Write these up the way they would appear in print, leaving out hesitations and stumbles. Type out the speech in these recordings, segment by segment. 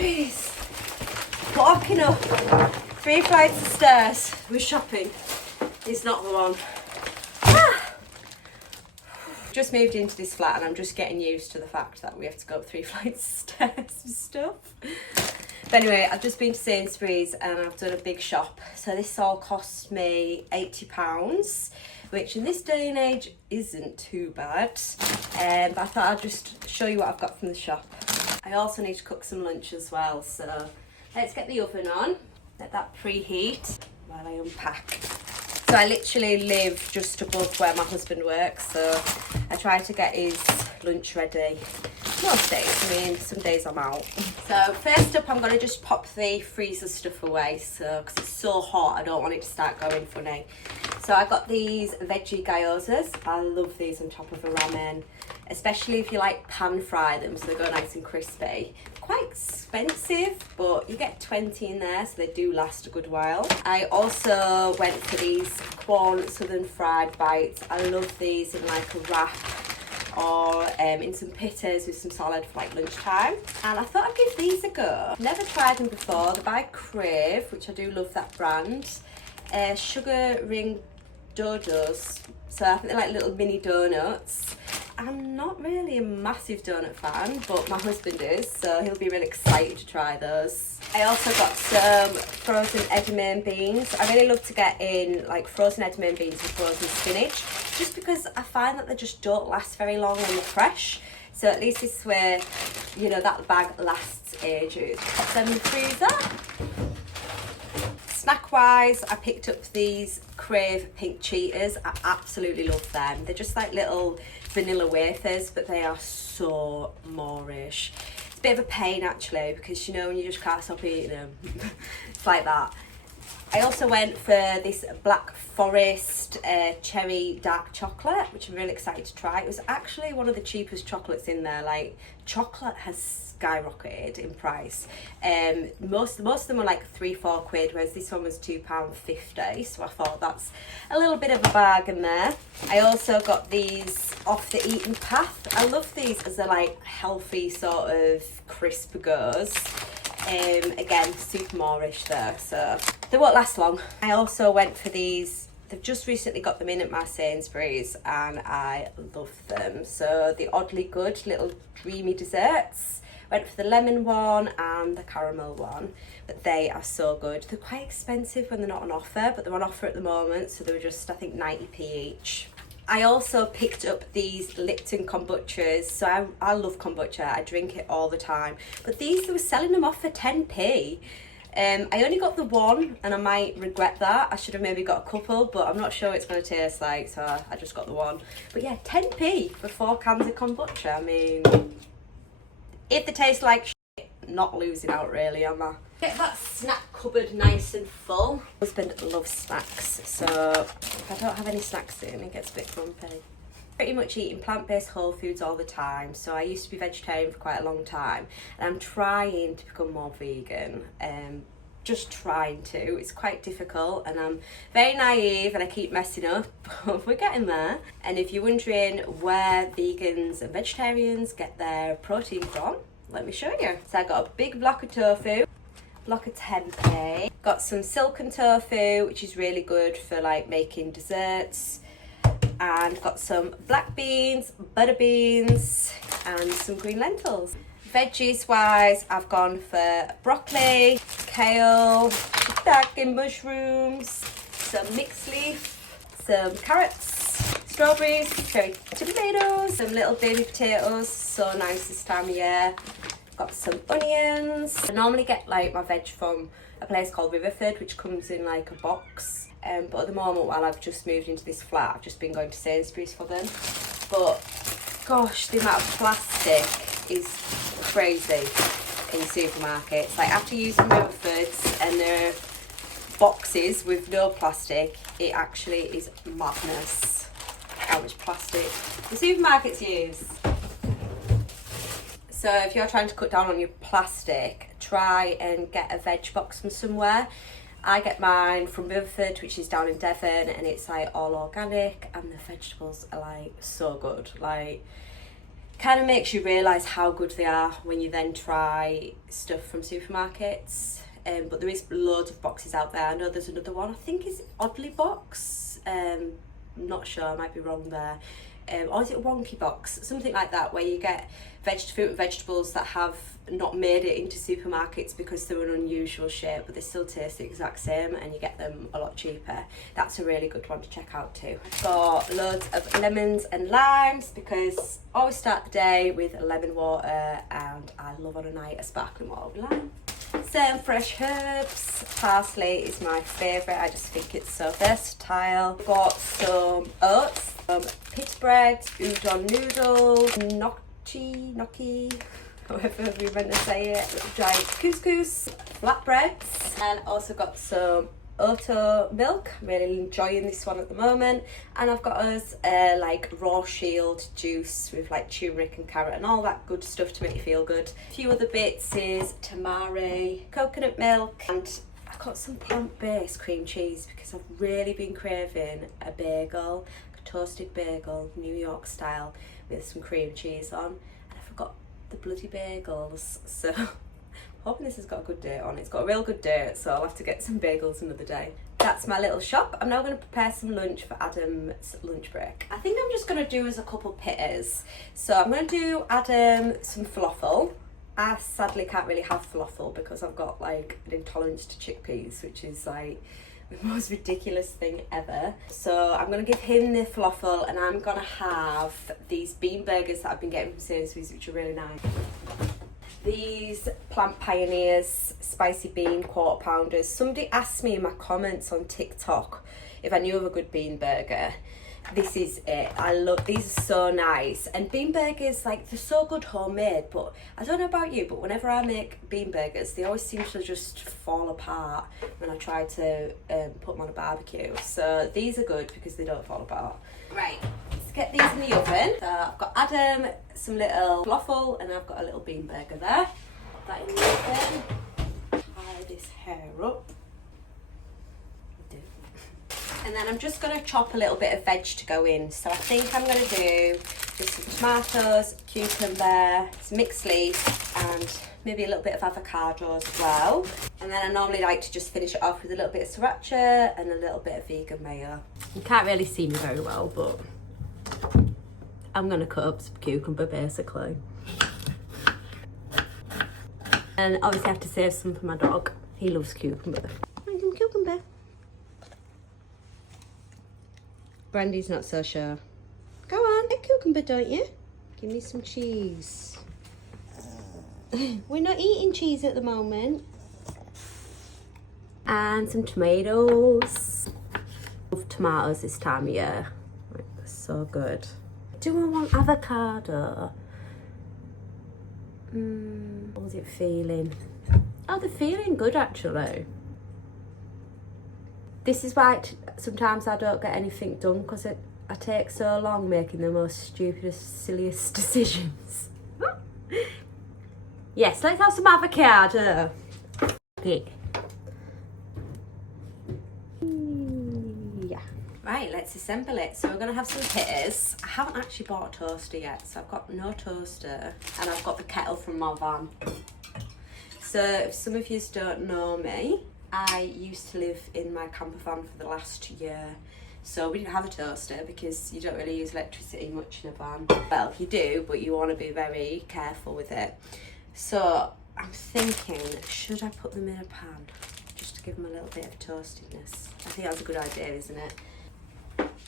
Sainsbury's. Walking up 3 flights of stairs with shopping is not the one. Just moved into this flat and I'm just getting used to the fact that we have to go up 3 flights of stairs and stuff. But anyway, I've just been to Sainsbury's and I've done a big shop. So this all cost me £80, which in this day and age isn't too bad. But I thought I'd just show you what I've got from the shop. I also need to cook some lunch as well, so let's get the oven on, let that preheat while I unpack. So I literally live just above where my husband works, so I try to get his lunch ready most days. I mean, some days I'm out. So first up, I'm going to just pop the freezer stuff away, so because it's so hot, I don't want it to start going funny. So I got these veggie gyozas. I love these on top of a ramen, especially if you like pan fry them so they go nice and crispy. Quite expensive, but you get 20 in there, so they do last a good while. I also went for these corn southern fried bites. I love these in like a wrap or in some pitas with some salad for like lunchtime. And I thought I'd give these a go. Never tried them before. They're by Crave, which I do love that brand. Sugar ring dodos. So I think they're like little mini donuts. I'm not really a massive donut fan, but my husband is, so he'll be really excited to try those. I also got some frozen edamame beans. I really love to get in like frozen edamame beans and frozen spinach, just because I find that they just don't last very long when they're fresh. So at least this way, you know, that bag lasts ages. Pop them in the freezer. Snack wise, I picked up these Crave pink cheetahs. I absolutely love them. They're just like little vanilla wafers, but they are so moreish. It's a bit of a pain actually, because you know when you just can't stop eating them. It's like that. I also went for this Black Forest cherry dark chocolate, which I'm really excited to try. It was actually one of the cheapest chocolates in there. Like, chocolate has skyrocketed in price. Most of them were like £3-4 quid, whereas this one was £2.50. So I thought that's a little bit of a bargain there. I also got these Off the Eaten Path. I love these as they're like healthy sort of crisp goes. Again, super moreish though, so they won't last long. I also went for these. They've just recently got them in at my Sainsbury's and I love them. So the Oddly Good little dreamy desserts. Went for the lemon one and the caramel one, but they are so good. They're quite expensive when they're not on offer, but they're on offer at the moment, so they were just, I think, 90p each. I also picked up these Lipton kombuchas. So I love kombucha, I drink it all the time. But these, they were selling them off for 10p. I only got the one and I might regret that. I should have maybe got a couple, but I'm not sure what it's going to taste like, so I just got the one. But yeah, 10p for 4 cans of kombucha. I mean, if they taste like shit, not losing out really, am I? Get that snack cupboard nice and full. My husband loves snacks, so if I don't have any snacks in, it gets a bit grumpy. Pretty much eating plant-based whole foods all the time, so I used to be vegetarian for quite a long time, and I'm trying to become more vegan. Just trying to. It's quite difficult and I'm very naive and I keep messing up, but we're getting there. And if you're wondering where vegans and vegetarians get their protein from, let me show you. So I got a big block of tofu, block of tempeh, got some silken tofu, which is really good for like making desserts, and got some black beans, butter beans, and some green lentils. Veggies wise, I've gone for broccoli, kale, shiitake mushrooms, some mixed leaf, some carrots, strawberries, cherry tomatoes, some little baby potatoes, so nice this time of year. Got some onions. I normally get like my veg from a place called Riverford, which comes in like a box. But at the moment, while I've just moved into this flat, I've just been going to Sainsbury's for them. But gosh, the amount of plastic is crazy in supermarkets. Like, after using Riverfords and their boxes with no plastic, it actually is madness how much plastic the supermarkets use. So if you're trying to cut down on your plastic, try and get a veg box from somewhere. I get mine from Riverford, which is down in Devon, and it's like all organic and the vegetables are like so good. Like, Kind of makes you realise how good they are when you then try stuff from supermarkets. But there is loads of boxes out there. I know there's another one, I think is Oddly Box. I'm not sure, I might be wrong there. Or is it Wonky Box? Something like that, where you get fruit and vegetables that have not made it into supermarkets because they're an unusual shape, but they still taste the exact same, and you get them a lot cheaper. That's a really good one to check out too. I've got loads of lemons and limes because I always start the day with lemon water, and I love on a night a sparkling water with lime. Some fresh herbs. Parsley is my favourite. I just think it's so versatile. Got some oats, some pita bread, udon noodles, gnocchi, however we meant to say it, dried couscous, flatbreads, and also got some Oto milk. Really enjoying this one at the moment. And I've got us like raw shield juice with like turmeric and carrot and all that good stuff to make you feel good. A few other bits is tamari, coconut milk, and I've got some plant-based cream cheese because I've really been craving a bagel, a toasted bagel, New York style, with some cream cheese on. And I forgot the bloody bagels, so hoping this has got a good date on it. It's got a real good date, so I'll have to get some bagels another day. That's my little shop. I'm now going to prepare some lunch for Adam's lunch break. I think I'm just going to do as a couple pitas. So I'm going to do Adam some falafel. I sadly can't really have falafel because I've got like an intolerance to chickpeas, which is like the most ridiculous thing ever. So I'm going to give him the falafel, and I'm going to have these bean burgers that I've been getting from Sainsbury's, which are really nice. These Plant Pioneers spicy bean quarter pounders. Somebody asked me in my comments on TikTok if I knew of a good bean burger. This is it. I love these, are so nice. And bean burgers, like, they're so good homemade, but I don't know about you, but whenever I make bean burgers, they always seem to just fall apart when I try to put them on a barbecue. So these are good because they don't fall apart. Right, let's get these in the oven. So I've got Adam some little falafel, and I've got a little bean burger there. Put that in the oven. Tie this hair up. And then I'm just going to chop a little bit of veg to go in. So I think I'm going to do just some tomatoes, cucumber, some mixed leaf, and maybe a little bit of avocado as well. And then I normally like to just finish it off with a little bit of sriracha and a little bit of vegan mayo. You can't really see me very well, but I'm going to cut up some cucumber basically. And obviously I have to save some for my dog. He loves cucumber. Find some cucumber. Brandy's not so sure. Go on, a cucumber, don't you? Give me some cheese. We're not eating cheese at the moment. And some tomatoes. Love tomatoes this time of year. Like, they're so good. Do I want avocado? How's it feeling? Oh, they're feeling good actually. This is why sometimes I don't get anything done, because I take so long making the most stupidest, silliest decisions. Yes, let's have some avocado. Okay. Yeah. Right, let's assemble it. So we're going to have some pitas. I haven't actually bought a toaster yet, so I've got no toaster, and I've got the kettle from my van. So if some of you don't know me, I used to live in my camper van for the last year, so we didn't have a toaster because you don't really use electricity much in a van. Well, you do, but you want to be very careful with it. So I'm thinking, should I put them in a pan just to give them a little bit of toastiness? I think that's a good idea, isn't it?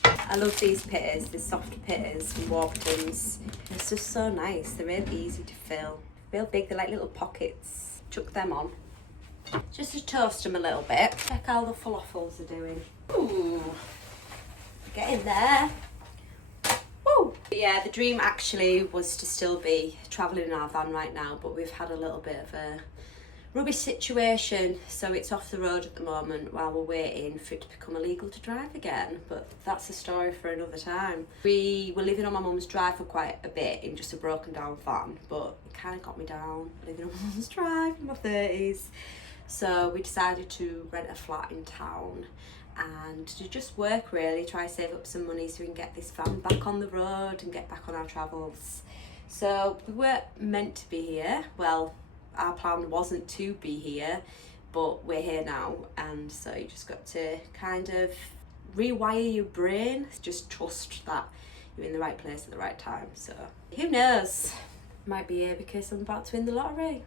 I love these pitas, the soft pitas from Warburton's. It's just so nice. They're really easy to fill. Real big, they're like little pockets. Chuck them on. Just to toast them a little bit. Check how the falafels are doing. Ooh, get in there. Woo! But yeah, the dream actually was to still be travelling in our van right now, but we've had a little bit of a rubbish situation, so it's off the road at the moment while we're waiting for it to become illegal to drive again. But that's a story for another time. We were living on my mum's drive for quite a bit in just a broken down van, but it kind of got me down living on my mum's drive in my 30s. So we decided to rent a flat in town and to just work really, try to save up some money so we can get this van back on the road and get back on our travels. So we weren't meant to be here. Well, our plan wasn't to be here, but we're here now, and so you just got to kind of rewire your brain. Just trust that you're in the right place at the right time. So who knows? Might be here because I'm about to win the lottery.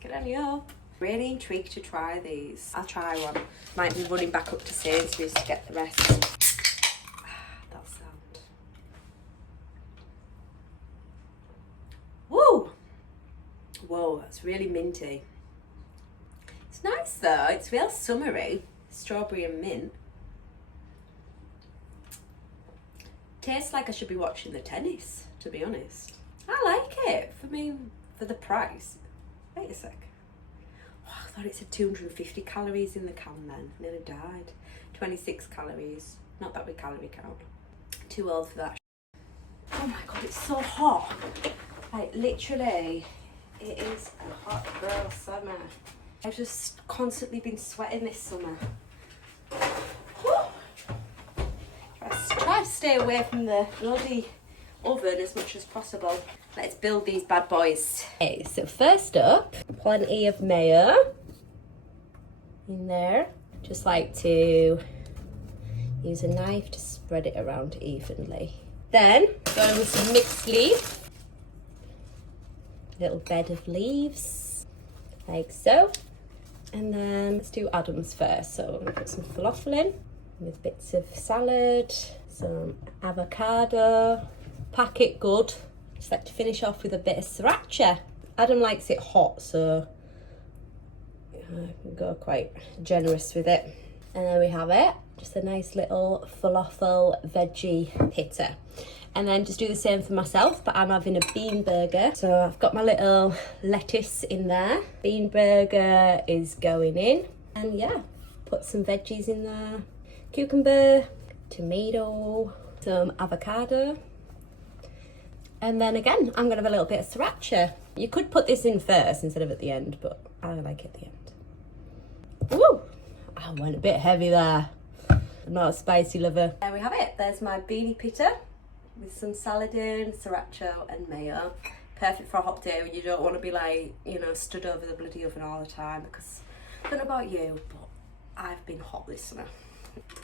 Good on you. Really intrigued to try these. I'll try one. Might be running back up to Sainsbury's to get the rest. That sound. Woo! Whoa, that's really minty. It's nice though. It's real summery. Strawberry and mint. Tastes like I should be watching the tennis, to be honest. I like it. For the price. Wait a sec. Oh, I thought it said 250 calories in the can then. I nearly died. 26 calories. Not that we calorie count. Too old for that. Oh my god, it's so hot. Like literally, it is a hot girl summer. I've just constantly been sweating this summer. Try to stay away from the bloody oven as much as possible. Let's build these bad boys. Okay, so first up, plenty of mayo in there. Just like to use a knife to spread it around evenly. Then go with some mixed leaf. Little bed of leaves, like so. And then let's do Adams first. So I'm gonna put some falafel in with bits of salad, some avocado. Pack it good. Just like to finish off with a bit of sriracha. Adam likes it hot, so I can go quite generous with it. And there we have it. Just a nice little falafel veggie pita. And then just do the same for myself, but I'm having a bean burger. So I've got my little lettuce in there. Bean burger is going in. And yeah, put some veggies in there. Cucumber, tomato, some avocado. And then again, I'm gonna have a little bit of sriracha. You could put this in first instead of at the end, but I like it at the end. Woo! I went a bit heavy there. I'm not a spicy lover. There we have it. There's my beanie pita with some salad in, sriracha and mayo. Perfect for a hot day when you don't want to be like, you know, stood over the bloody oven all the time, because I don't know about you, but I've been hot this summer.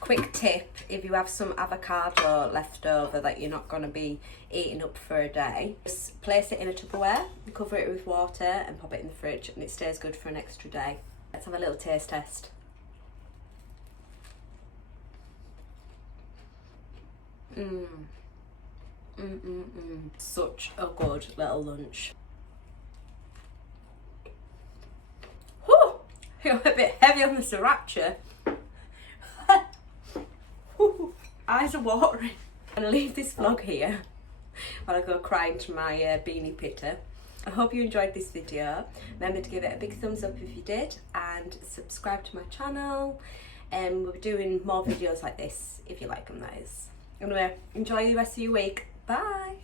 Quick tip, if you have some avocado left over that you're not going to be eating up for a day, just place it in a Tupperware, cover it with water and pop it in the fridge, and it stays good for an extra day. Let's have a little taste test. Such a good little lunch. Whew, you're a bit heavy on the sriracha. Eyes are watering. I'm gonna leave this vlog here while I go cry into my beanie pita. I hope you enjoyed this video. Remember to give it a big thumbs up if you did, and subscribe to my channel. And we'll be doing more videos like this if you like them, that is. Anyway, enjoy the rest of your week. Bye.